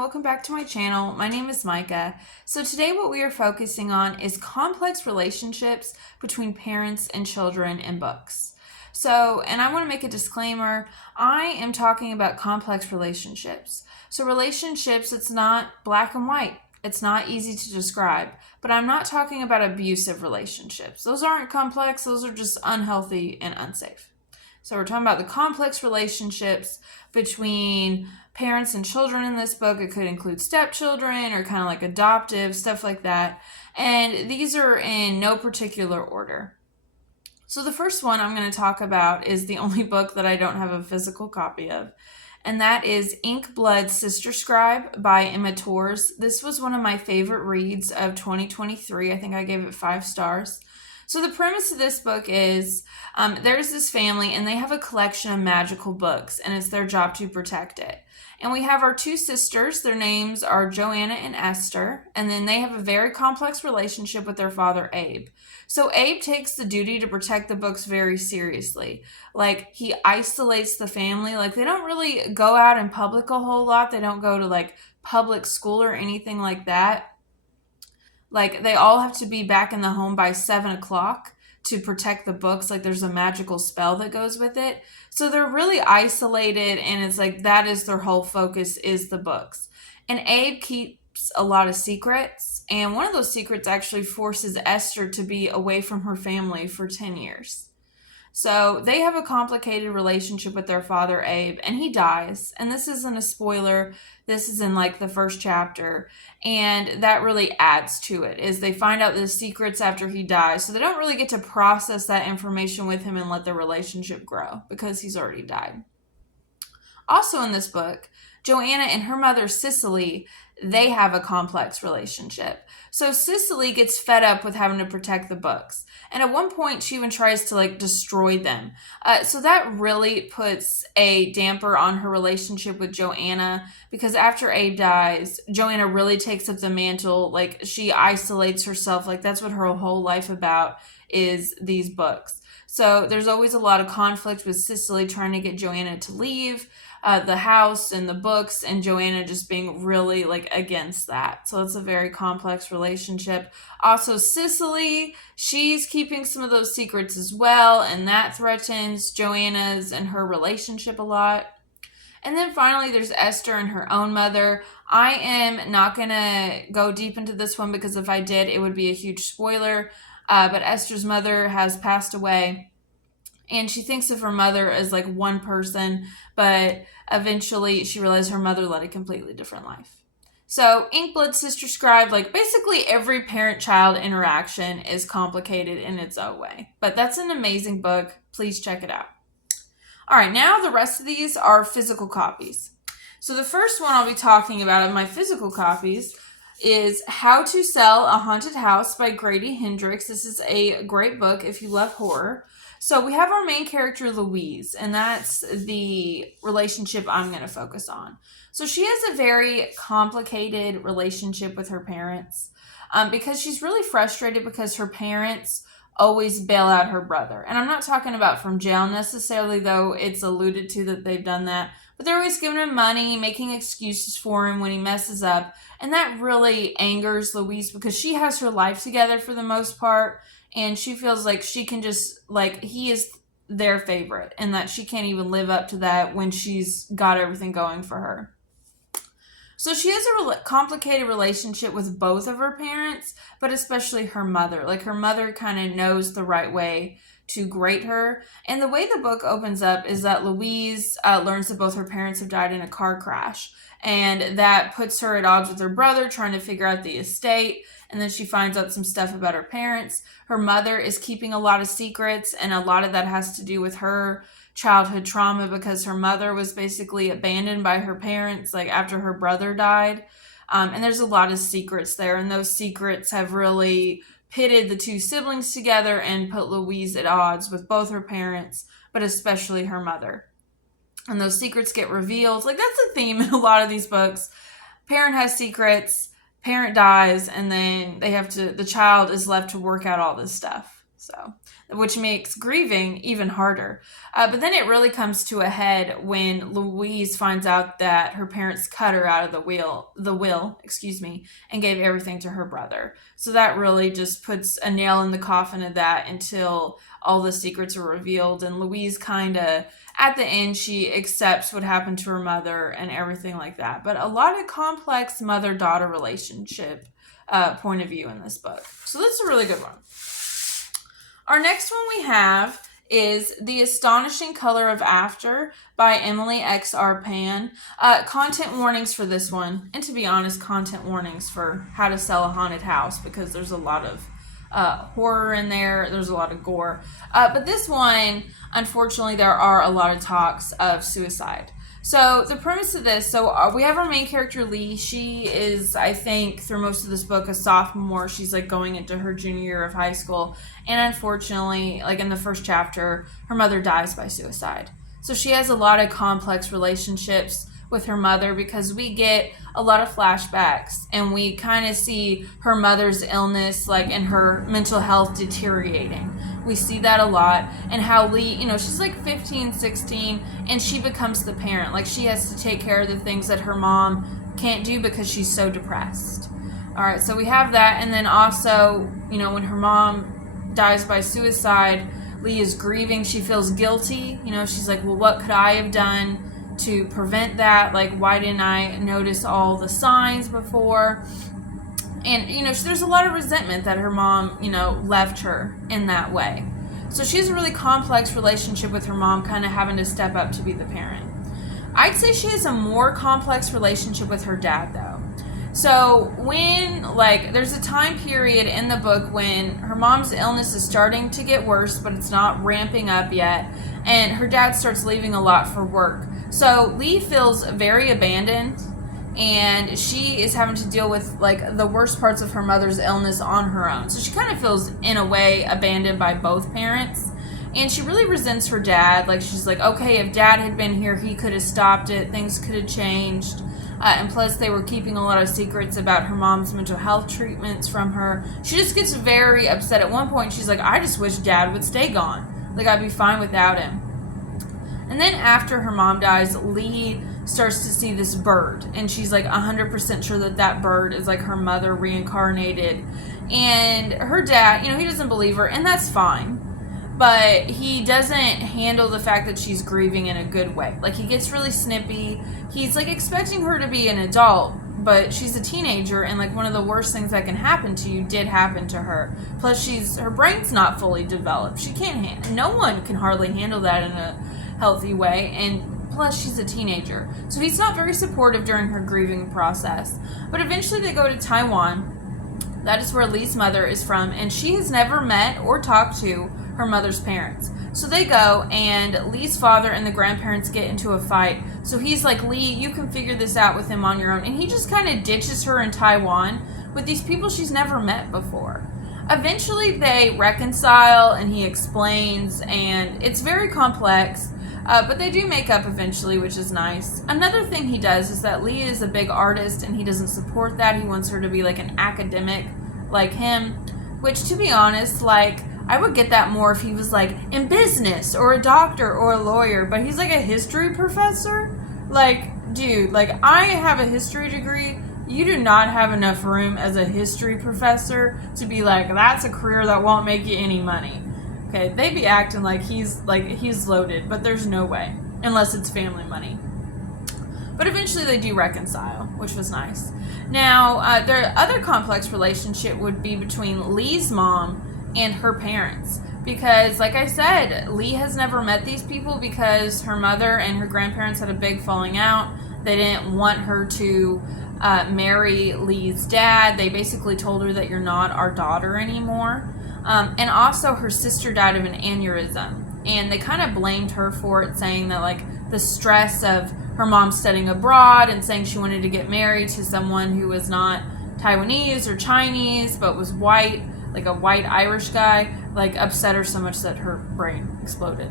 welcome back to my channel. My name is Micah. So today what we are focusing on is complex relationships between parents and children in books. And I want to make a disclaimer, I am talking about complex relationships. So relationships, it's not black and white. It's not easy to describe, but I'm not talking about abusive relationships. Those aren't complex, those are just unhealthy and unsafe. So we're talking about the complex relationships between parents and children in this book. It could include stepchildren or kind of like adoptive, stuff like that. And these are in no particular order. So the first one I'm going to talk about is the only book that I don't have a physical copy of. And that is Ink Blood Sister Scribe by Emma Torsz. This was one of my favorite reads of 2023. I think I gave it 5 stars. So the premise of this book is there's this family and they have a collection of magical books and it's their job to protect it. And we have our 2 sisters. Their names are Joanna and Esther. And then they have a very complex relationship with their father, Abe. So Abe takes the duty to protect the books very seriously. Like, he isolates the family. Like, they don't really go out in public a whole lot. They don't go to like public school or anything like that. Like, they all have to be back in the home by 7 o'clock to protect the books. Like, there's a magical spell that goes with it. So they're really isolated, and it's like that is their whole focus, is the books. And Abe keeps a lot of secrets, and one of those secrets actually forces Esther to be away from her family for 10 years. So they have a complicated relationship with their father, Abe, and he dies. And this isn't a spoiler. This is in like the first chapter. And that really adds to it, is they find out the secrets after he dies. So they don't really get to process that information with him and let the relationship grow because he's already died. Also in this book, Joanna and her mother, Cicely, they have a complex relationship. So Cicely gets fed up with having to protect the books. And at one point, she even tries to like destroy them. So that really puts a damper on her relationship with Joanna, because after Abe dies, Joanna really takes up the mantle. Like, she isolates herself. Like, that's what her whole life about is these books. So there's always a lot of conflict with Cicely trying to get Joanna to leave the house and the books, and Joanna just being really like against that. So it's a very complex relationship. Also, Cicely, she's keeping some of those secrets as well, and that threatens Joanna's and her relationship a lot. And then finally, there's Esther and her own mother. I am not going to go deep into this one because if I did, it would be a huge spoiler. But Esther's mother has passed away. And she thinks of her mother as like one person, but eventually she realized her mother led a completely different life. So Ink Blood Sister Scribe, like basically every parent-child interaction is complicated in its own way. But that's an amazing book. Please check it out. All right, now the rest of these are physical copies. So the first one I'll be talking about of my physical copies is How to Sell a Haunted House by Grady Hendrix. This is a great book if you love horror. So we have our main character, Louise, and that's the relationship I'm going to focus on. So she has a very complicated relationship with her parents because she's really frustrated because her parents always bail out her brother. And I'm not talking about from jail necessarily, though it's alluded to that they've done that. But they're always giving him money, making excuses for him when he messes up. And that really angers Louise because she has her life together for the most part. And she feels like she can just, like, he is their favorite. And that she can't even live up to that when she's got everything going for her. So she has a complicated relationship with both of her parents, but especially her mother. Like, her mother kind of knows the right way to grate her. And the way the book opens up is that Louise learns that both her parents have died in a car crash. And that puts her at odds with her brother, trying to figure out the estate. And then she finds out some stuff about her parents. Her mother is keeping a lot of secrets, and a lot of that has to do with her childhood trauma because her mother was basically abandoned by her parents, like after her brother died. And there's a lot of secrets there, and those secrets have really pitted the 2 siblings together and put Louise at odds with both her parents, but especially her mother. And those secrets get revealed. Like, that's a theme in a lot of these books. Parent has secrets, parent dies, and then the child is left to work out all this stuff. So which makes grieving even harder. But then it really comes to a head when Louise finds out that her parents cut her out of the will, and gave everything to her brother. So that really just puts a nail in the coffin of that until all the secrets are revealed. And Louise kind of, at the end, she accepts what happened to her mother and everything like that. But a lot of complex mother-daughter relationship point of view in this book. So that's a really good one. Our next one we have is The Astonishing Color of After by Emily X. R. Pan. Content warnings for this one. And to be honest, content warnings for how to sell a haunted house, because there's a lot of horror in there. There's a lot of gore. But this one, unfortunately, there are a lot of talks of suicide. So the premise of this, we have our main character, Lee. She is, I think, through most of this book, a sophomore. She's like going into her junior year of high school. And unfortunately, like in the first chapter, her mother dies by suicide. So she has a lot of complex relationships with her mother, because we get a lot of flashbacks and we kind of see her mother's illness, like, and her mental health deteriorating. We see that a lot, and how Lee, she's like 15, 16, and she becomes the parent. Like, she has to take care of the things that her mom can't do because she's so depressed. All right, so we have that. And then also, when her mom dies by suicide, Lee is grieving. She feels guilty. She's like, well, what could I have done to prevent that? Like, why didn't I notice all the signs before? And, there's a lot of resentment that her mom, left her in that way. So she has a really complex relationship with her mom, kind of having to step up to be the parent. I'd say she has a more complex relationship with her dad, though. So when, there's a time period in the book when her mom's illness is starting to get worse, but it's not ramping up yet, and her dad starts leaving a lot for work. So Lee feels very abandoned, and she is having to deal with the worst parts of her mother's illness on her own. So she kind of feels, in a way, abandoned by both parents. And she really resents her dad. She's like, okay, if dad had been here, he could have stopped it. Things could have changed. And plus, they were keeping a lot of secrets about her mom's mental health treatments from her. She just gets very upset. At one point, she's like, I just wish dad would stay gone. I'd be fine without him. And then after her mom dies, Lee starts to see this bird. And she's 100% sure that bird is her mother reincarnated. And her dad, he doesn't believe her, and that's fine. But he doesn't handle the fact that she's grieving in a good way. He gets really snippy. He's expecting her to be an adult, but she's a teenager, and one of the worst things that can happen to you did happen to her. Plus, her brain's not fully developed. She can't no one can hardly handle that in a healthy way, and plus she's a teenager. So he's not very supportive during her grieving process. But eventually they go to Taiwan. That is where Lee's mother is from, and she has never met or talked to her mother's parents. So they go, and Lee's father and the grandparents get into a fight. So he's like, Lee, you can figure this out with him on your own. And he just kind of ditches her in Taiwan with these people she's never met before. Eventually they reconcile, and he explains, and it's very complex. But they do make up eventually, which is nice. Another thing he does is that Lee is a big artist, and he doesn't support that. He wants her to be an academic like him, which, to be honest, I would get that more if he was in business or a doctor or a lawyer, but he's a history professor. Dude, I have a history degree. You do not have enough room as a history professor to be that's a career that won't make you any money. Okay, they be acting he's loaded, but there's no way, unless it's family money. But eventually they do reconcile, which was nice. Now, their other complex relationship would be between Lee's mom and her parents. Because, like I said, Lee has never met these people because her mother and her grandparents had a big falling out. They didn't want her to marry Lee's dad. They basically told her that you're not our daughter anymore. And also her sister died of an aneurysm, and they kind of blamed her for it, saying that the stress of her mom studying abroad and saying she wanted to get married to someone who was not Taiwanese or Chinese but was white, a white Irish guy, upset her so much that her brain exploded.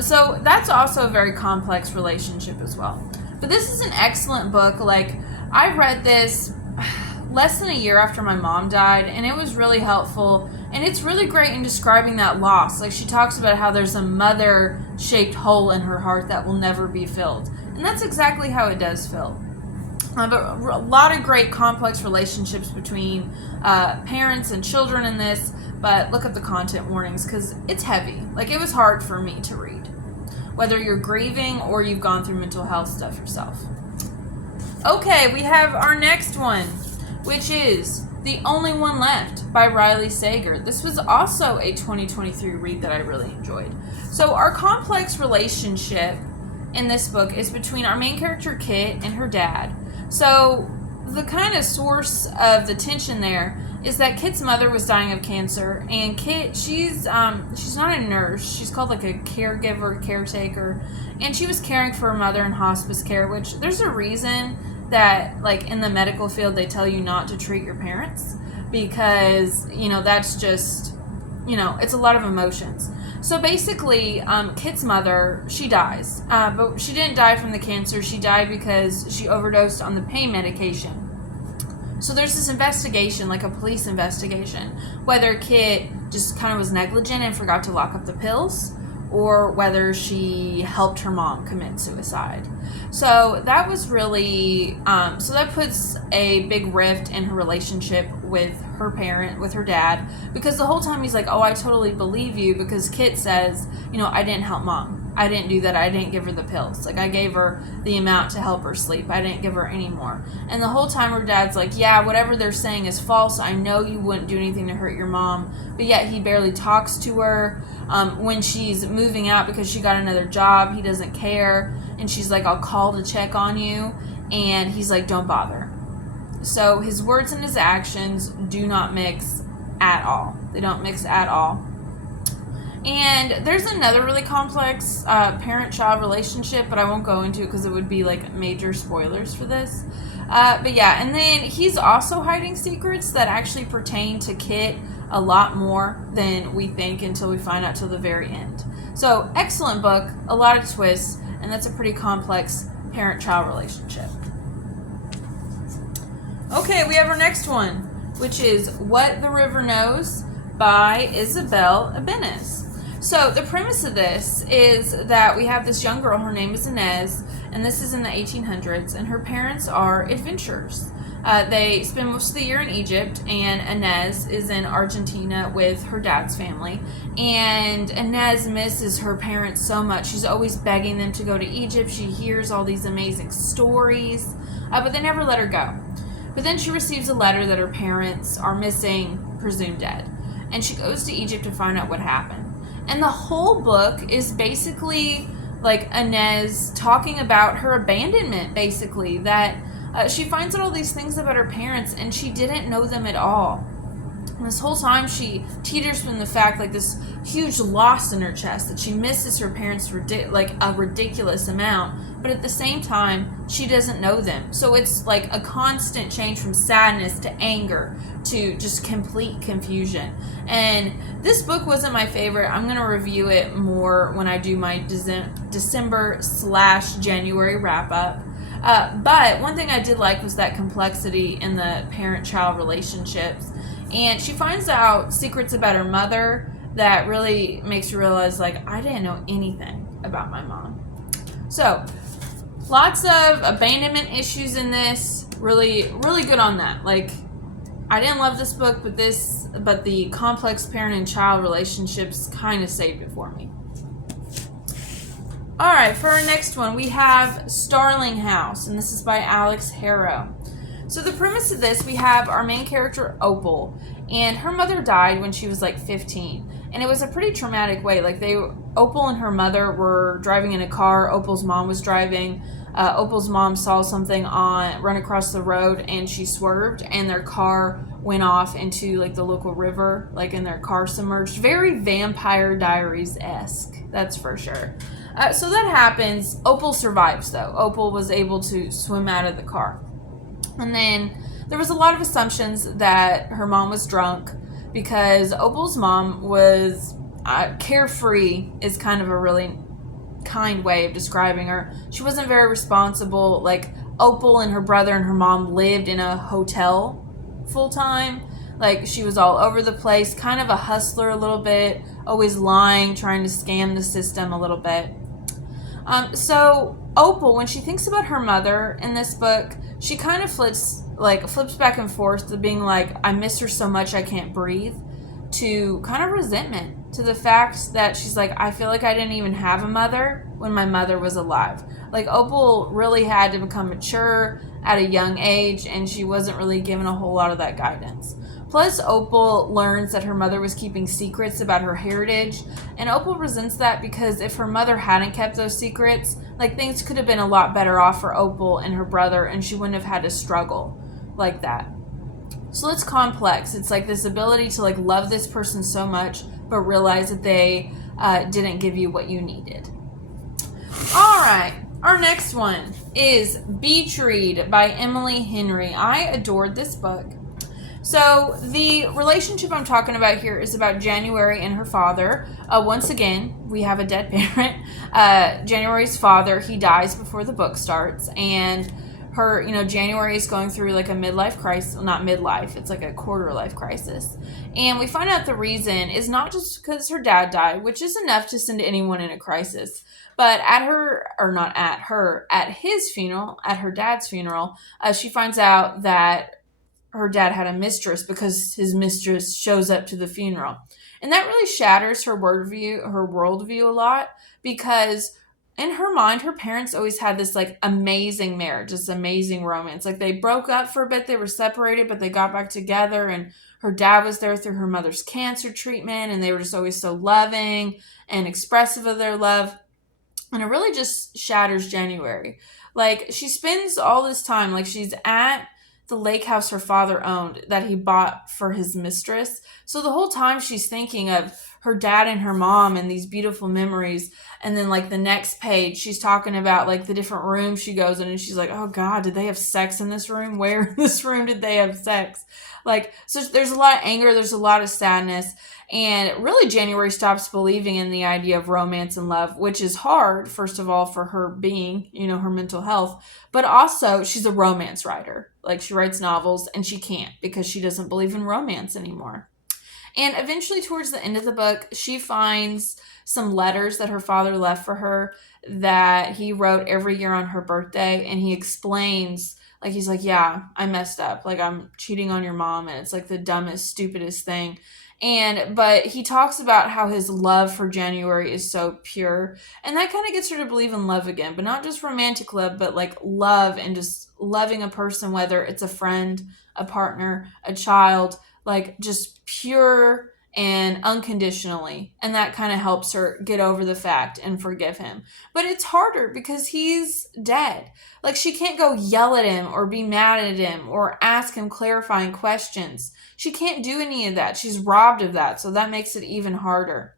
So that's also a very complex relationship as well. But this is an excellent book. I read this less than a year after my mom died, and it was really helpful And it's really great in describing that loss. Like, she talks about how there's a mother-shaped hole in her heart that will never be filled. And that's exactly how it does feel. But a lot of great complex relationships between parents and children in this. But look at the content warnings, because it's heavy. Like, it was hard for me to read, whether you're grieving or you've gone through mental health stuff yourself. Okay, we have our next one, which is The Only One Left by Riley Sager. This was also a 2023 read that I really enjoyed. So our complex relationship in this book is between our main character Kit and her dad. So the kind of source of the tension there is that Kit's mother was dying of cancer, and Kit, she's not a nurse, she's called like a caregiver, caretaker, and she was caring for her mother in hospice care, which there's a reason that, like, in the medical field they tell you not to treat your parents, because, you know, that's just, you know, it's a lot of emotions. So basically, Kit's mother, she dies, but she didn't die from the cancer, she died because she overdosed on the pain medication. So there's this investigation, like a police investigation, whether Kit just kind of was negligent and forgot to lock up the pills, or whether she helped her mom commit suicide. So that was really, so that puts a big rift in her relationship with her parent, with her dad, because the whole time he's like, oh, I totally believe you, because Kit says, you know, I didn't help mom. I didn't do that. I didn't give her the pills. Like, I gave her the amount to help her sleep. I didn't give her any more. And the whole time her dad's like, yeah, whatever they're saying is false. I know you wouldn't do anything to hurt your mom. But yet he barely talks to her. When she's moving out because she got another job, he doesn't care. And she's like, I'll call to check on you. And he's like, don't bother. So his words and his actions do not mix at all. They don't mix at all. And there's another really complex parent-child relationship, but I won't go into it because it would be like major spoilers for this. But yeah, and then he's also hiding secrets that actually pertain to Kit a lot more than we think until we find out till the very end. So, excellent book, a lot of twists, and that's a pretty complex parent-child relationship. Okay, we have our next one, which is What the River Knows by Isabel Ibanez. So the premise of this is that we have this young girl, her name is Inez, and this is in the 1800s, and her parents are adventurers. They spend most of the year in Egypt, and Inez is in Argentina with her dad's family. And Inez misses her parents so much. She's always begging them to go to Egypt. She hears all these amazing stories, but they never let her go. But then she receives a letter that her parents are missing, presumed dead. And she goes to Egypt to find out what happened. And the whole book is basically like Inez talking about her abandonment, basically, that she finds out all these things about her parents and she didn't know them at all. And this whole time she teeters from the fact, like, this huge loss in her chest, that she misses her parents like a ridiculous amount, but at the same time she doesn't know them. So it's like a constant change from sadness to anger to just complete confusion. And this book wasn't my favorite. I'm going to review it more when I do my December/January wrap up. But one thing I did like was that complexity in the parent-child relationships. And she finds out secrets about her mother that really makes her realize, like, I didn't know anything about my mom. So, lots of abandonment issues in this. Really, really good on that. Like, I didn't love this book, but the complex parent and child relationships kind of saved it for me. All right, for our next one, we have Starling House, and this is by Alix Harrow. So the premise of this, we have our main character, Opal, and her mother died when she was like 15. And it was a pretty traumatic way. Like, Opal and her mother were driving in a car. Opal's mom was driving. Opal's mom saw something run across the road, and she swerved, and their car went off into like the local river, like, and their car submerged. Very Vampire Diaries-esque, that's for sure. So that happens. Opal survives, though. Opal was able to swim out of the car. And then there was a lot of assumptions that her mom was drunk, because Opal's mom was carefree, is kind of a really kind way of describing her. She wasn't very responsible. Like, Opal and her brother and her mom lived in a hotel full time. Like, she was all over the place, kind of a hustler a little bit, always lying, trying to scam the system a little bit. So Opal, when she thinks about her mother in this book, she kind of flips back and forth to being like, I miss her so much I can't breathe, to kind of resentment, to the fact that she's like, I feel like I didn't even have a mother when my mother was alive. Like, Opal really had to become mature at a young age, and she wasn't really given a whole lot of that guidance. Plus, Opal learns that her mother was keeping secrets about her heritage, and Opal resents that because if her mother hadn't kept those secrets, like, things could have been a lot better off for Opal and her brother, and she wouldn't have had to struggle like that. So it's complex. It's like this ability to like love this person so much, but realize that they didn't give you what you needed. All right. Our next one is Beach Read by Emily Henry. I adored this book. So the relationship I'm talking about here is about January and her father. Once again, we have a dead parent. January's father, he dies before the book starts, and her, January is going through like a midlife crisis. Well, not midlife, it's like a quarter life crisis. And we find out the reason is not just because her dad died, which is enough to send anyone in a crisis. But at his funeral, at her dad's funeral, she finds out that her dad had a mistress because his mistress shows up to the funeral. And that really shatters her worldview a lot, because in her mind, her parents always had this like amazing marriage, this amazing romance. Like, they broke up for a bit, they were separated, but they got back together, and her dad was there through her mother's cancer treatment, and they were just always so loving and expressive of their love. And it really just shatters January. Like, she spends all this time, like, she's at the lake house her father owned that he bought for his mistress. So the whole time she's thinking of her dad and her mom and these beautiful memories. And then like the next page, she's talking about like the different rooms she goes in, and she's like, oh God, did they have sex in this room? Where in this room did they have sex? Like, so there's a lot of anger, there's a lot of sadness. And really, January stops believing in the idea of romance and love, which is hard, first of all, for her being, her mental health. But also, she's a romance writer. Like, she writes novels, and she can't because she doesn't believe in romance anymore. And eventually, towards the end of the book, she finds some letters that her father left for her that he wrote every year on her birthday. And he explains, like, he's like, yeah, I messed up. Like, I'm cheating on your mom, and it's like the dumbest, stupidest thing. But he talks about how his love for January is so pure, and that kind of gets her to believe in love again, but not just romantic love, but like love and just loving a person, whether it's a friend, a partner, a child, like just pure and unconditionally. And that kind of helps her get over the fact and forgive him. But it's harder because he's dead. Like, she can't go yell at him or be mad at him or ask him clarifying questions. She can't do any of that. She's robbed of that. So that makes it even harder.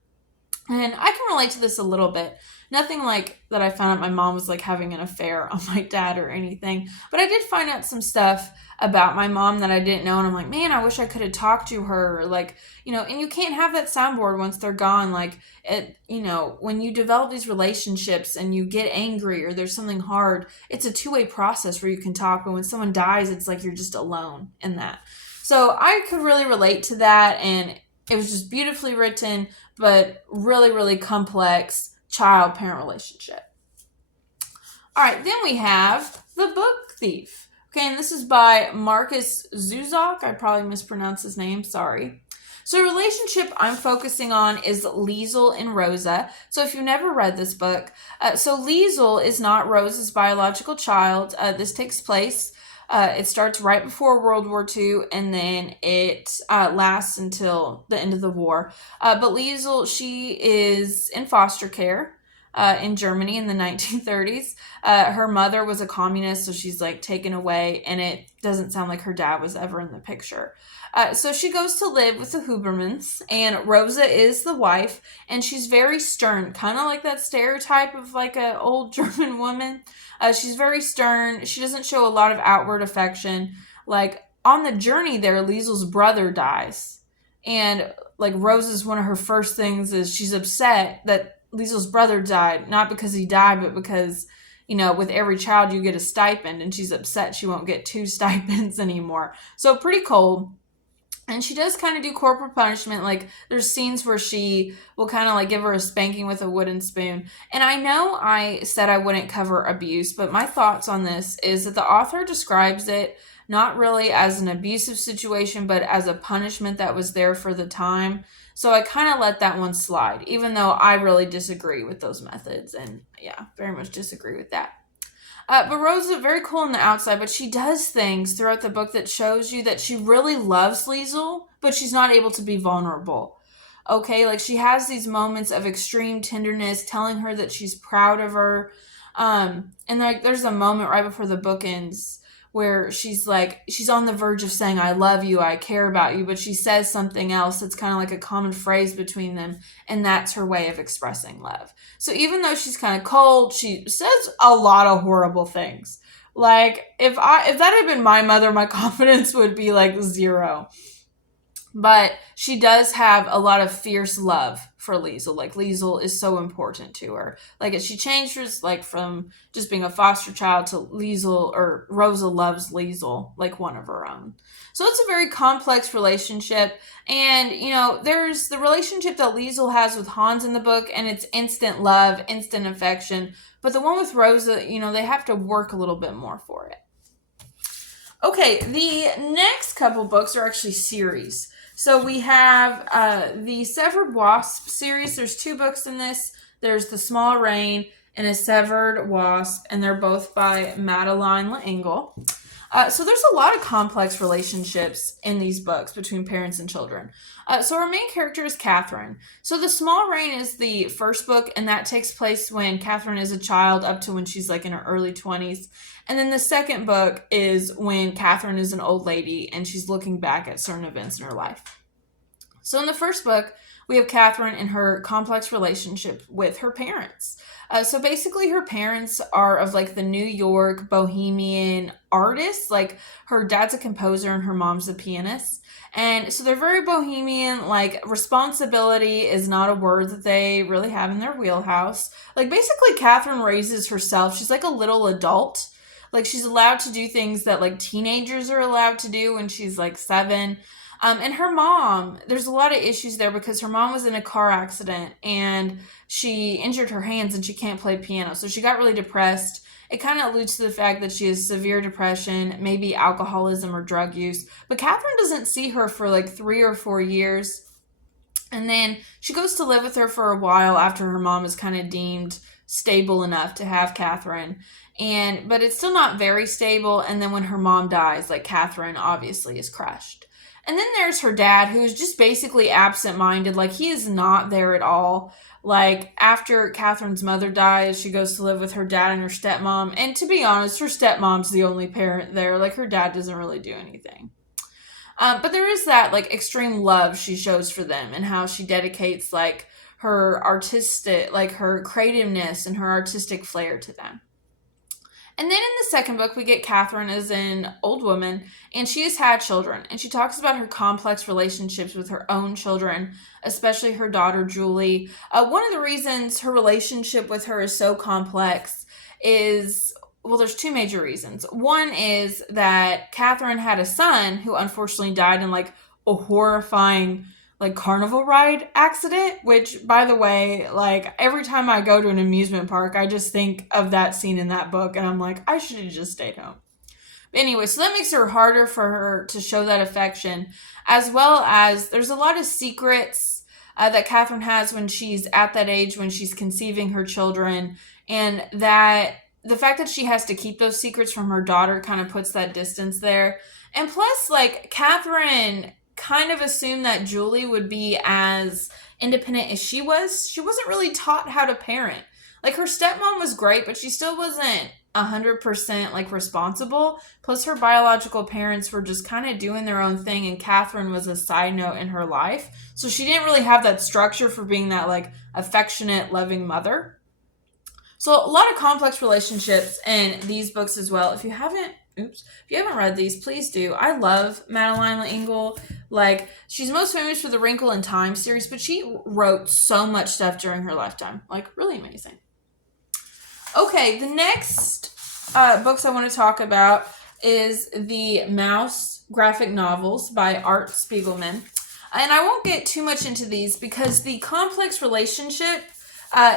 And I can relate to this a little bit. Nothing like that I found out my mom was like having an affair on my dad or anything. But I did find out some stuff about my mom that I didn't know. And I'm like, man, I wish I could have talked to her. Like, and you can't have that soundboard once they're gone. Like, when you develop these relationships and you get angry or there's something hard, it's a two-way process where you can talk. But when someone dies, it's like you're just alone in that. So I could really relate to that. And it was just beautifully written, but really, really complex child-parent relationship. All right, then we have The Book Thief. Okay, and this is by Marcus Zusak. I probably mispronounced his name, sorry. So the relationship I'm focusing on is Liesl and Rosa. So if you've never read this book, so Liesl is not Rosa's biological child. This takes place, it starts right before World War II, and then it lasts until the end of the war. But Liesl, she is in foster care in Germany in the 1930s. Her mother was a communist, so she's like taken away, and it doesn't sound like her dad was ever in the picture. So she goes to live with the Hubermans, and Rosa is the wife, and she's very stern, kind of like that stereotype of like an old German woman. She's very stern. She doesn't show a lot of outward affection. Like, on the journey there, Liesl's brother dies, and like Rosa's one of her first things is she's upset that Liesl's brother died, not because he died, but because, with every child you get a stipend, and she's upset she won't get 2 stipends anymore. So pretty cold. And she does kind of do corporal punishment. Like, there's scenes where she will kind of like give her a spanking with a wooden spoon. And I know I said I wouldn't cover abuse, but my thoughts on this is that the author describes it not really as an abusive situation, but as a punishment that was there for the time. So I kind of let that one slide, even though I really disagree with those methods. And yeah, very much disagree with that. But Rose is very cool on the outside, but she does things throughout the book that shows you that she really loves Liesel, but she's not able to be vulnerable. Okay, like she has these moments of extreme tenderness, telling her that she's proud of her. And like there's a moment right before the book ends where she's on the verge of saying, I love you, I care about you, but she says something else that's kind of like a common phrase between them, and that's her way of expressing love. So even though she's kind of cold, she says a lot of horrible things. Like if that had been my mother, my confidence would be like 0. But she does have a lot of fierce love for Liesel. Like, Liesel is so important to her. Like, she changes, like, from just being a foster child to Liesel, or Rosa loves Liesel, like one of her own. So it's a very complex relationship. And, you know, there's the relationship that Liesel has with Hans in the book, and it's instant love, instant affection. But the one with Rosa, you know, they have to work a little bit more for it. Okay, the next couple books are actually series. So we have the Severed Wasp series. There's 2 books in this. There's The Small Rain and A Severed Wasp, and they're both by Madeline L'Engle. So there's a lot of complex relationships in these books between parents and children. So our main character is Catherine. So The Small Rain is the first book, and that takes place when Catherine is a child up to when she's like in her early 20s. And then the second book is when Catherine is an old lady and she's looking back at certain events in her life. So in the first book, we have Catherine and her complex relationship with her parents. So basically her parents are of like the New York bohemian artists. Like, her dad's a composer and her mom's a pianist. And so they're very bohemian. Like, responsibility is not a word that they really have in their wheelhouse. Like, basically Catherine raises herself. She's like a little adult. Like, she's allowed to do things that like teenagers are allowed to do when she's like 7. And her mom, there's a lot of issues there because her mom was in a car accident and she injured her hands and she can't play piano. So she got really depressed. It kind of alludes to the fact that she has severe depression, maybe alcoholism or drug use. But Catherine doesn't see her for like 3 or 4 years. And then she goes to live with her for a while after her mom is kind of deemed stable enough to have Catherine. But it's still not very stable. And then when her mom dies, like, Catherine obviously is crushed. And then there's her dad, who is just basically absent-minded. Like, he is not there at all. Like, after Catherine's mother dies, she goes to live with her dad and her stepmom. And to be honest, her stepmom's the only parent there. Like, her dad doesn't really do anything. But there is that, like, extreme love she shows for them and how she dedicates, like, her artistic, like, her creativeness and her artistic flair to them. And then in the second book, we get Catherine as an old woman, and she has had children. And she talks about her complex relationships with her own children, especially her daughter, Julie. One of the reasons her relationship with her is so complex is, well, there's 2 major reasons. One is that Catherine had a son who unfortunately died in, like, a horrifying, like, carnival ride accident, which, by the way, like, every time I go to an amusement park, I just think of that scene in that book, and I'm like, I should have just stayed home. But anyway, so that makes it harder for her to show that affection, as well as there's a lot of secrets that Catherine has when she's at that age, when she's conceiving her children, and that the fact that she has to keep those secrets from her daughter kind of puts that distance there. And plus, like, Catherine kind of assumed that Julie would be as independent as she was. She wasn't really taught how to parent. Like, her stepmom was great, but she still wasn't 100% like responsible. Plus, her biological parents were just kind of doing their own thing, and Catherine was a side note in her life. So she didn't really have that structure for being that, like, affectionate, loving mother. So a lot of complex relationships in these books as well. If you haven't read these, please do. I love Madeline L'Engle. Like, she's most famous for the Wrinkle in Time series, but she wrote so much stuff during her lifetime. Like, really amazing. Okay, the next books I want to talk about is the Mouse graphic novels by Art Spiegelman. And I won't get too much into these because the complex relationship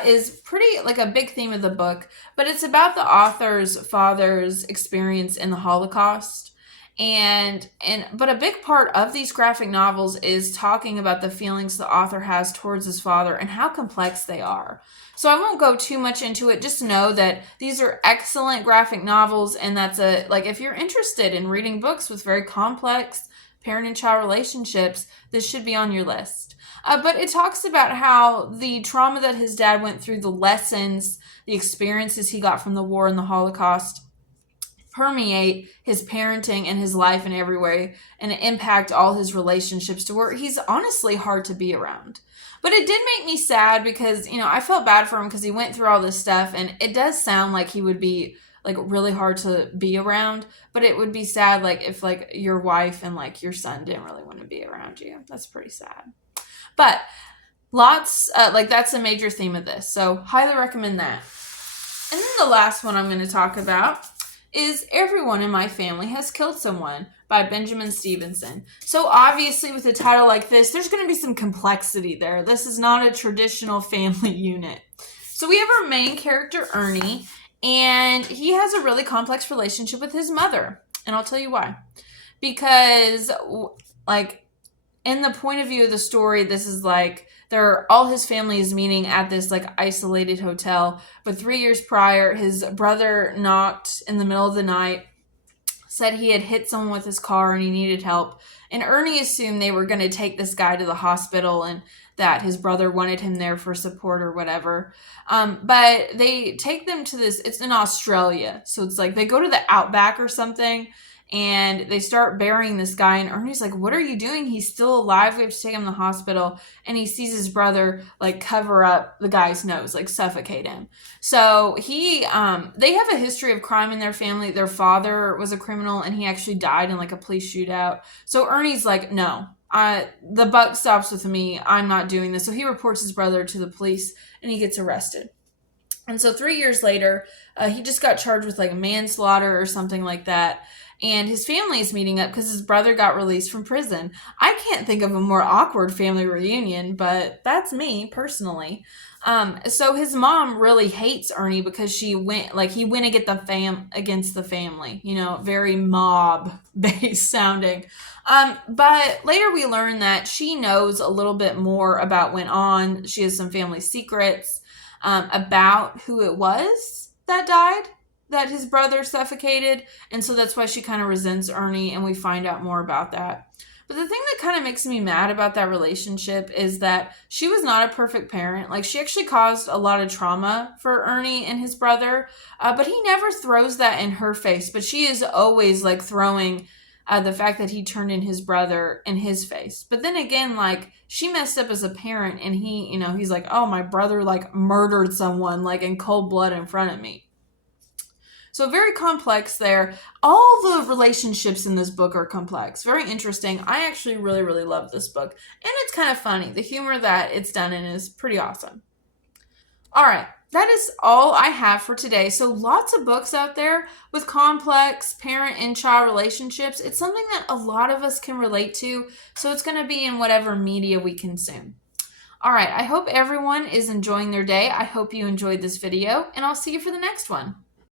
is pretty like a big theme of the book, but it's about the author's father's experience in the Holocaust. But a big part of these graphic novels is talking about the feelings the author has towards his father and how complex they are. So I won't go too much into it. Just know that these are excellent graphic novels, and that's if you're interested in reading books with very complex parent and child relationships, this should be on your list. But it talks about how the trauma that his dad went through, the lessons, the experiences he got from the war and the Holocaust permeate his parenting and his life in every way and impact all his relationships to where he's honestly hard to be around. But it did make me sad because, I felt bad for him because he went through all this stuff, and it does sound like he would be really hard to be around, but it would be sad if your wife and your son didn't really want to be around you. That's pretty sad. But lots that's a major theme of this, so highly recommend that. And then the last one I'm going to talk about is Everyone in My Family Has Killed Someone by Benjamin Stevenson. So obviously with a title like this, there's going to be some complexity there. This is not a traditional family unit. So we have our main character, Ernie, and he has a really complex relationship with his mother. And I'll tell you why. Because, in the point of view of the story, this is all his family is meeting at this isolated hotel. But 3 years prior, his brother knocked in the middle of the night, said he had hit someone with his car and he needed help. And Ernie assumed they were going to take this guy to the hospital and that his brother wanted him there for support or whatever. But they take them to this, it's in Australia. So it's they go to the outback or something, and they start burying this guy, and Ernie's like, what are you doing? He's still alive. We have to take him to the hospital. And he sees his brother cover up the guy's nose, suffocate him. So they have a history of crime in their family. Their father was a criminal, and he actually died in a police shootout. So Ernie's like, no, the buck stops with me. I'm not doing this. So he reports his brother to the police, and he gets arrested. And so 3 years later, he just got charged with manslaughter or something like that. And his family is meeting up because his brother got released from prison. I can't think of a more awkward family reunion, but that's me personally. So his mom really hates Ernie because he went against the family, very mob-based sounding. But later we learn that she knows a little bit more about what went on. She has some family secrets about who it was that died, that his brother suffocated, and so that's why she kind of resents Ernie, and we find out more about that. But the thing that kind of makes me mad about that relationship is that she was not a perfect parent. She actually caused a lot of trauma for Ernie and his brother, but he never throws that in her face, but she is always throwing the fact that he turned in his brother in his face. But then again, she messed up as a parent, and he's like, oh, my brother murdered someone in cold blood in front of me. So very complex there. All the relationships in this book are complex. Very interesting. I actually really, really love this book. And it's kind of funny. The humor that it's done in is pretty awesome. All right. That is all I have for today. So lots of books out there with complex parent and child relationships. It's something that a lot of us can relate to. So it's going to be in whatever media we consume. All right. I hope everyone is enjoying their day. I hope you enjoyed this video, and I'll see you for the next one.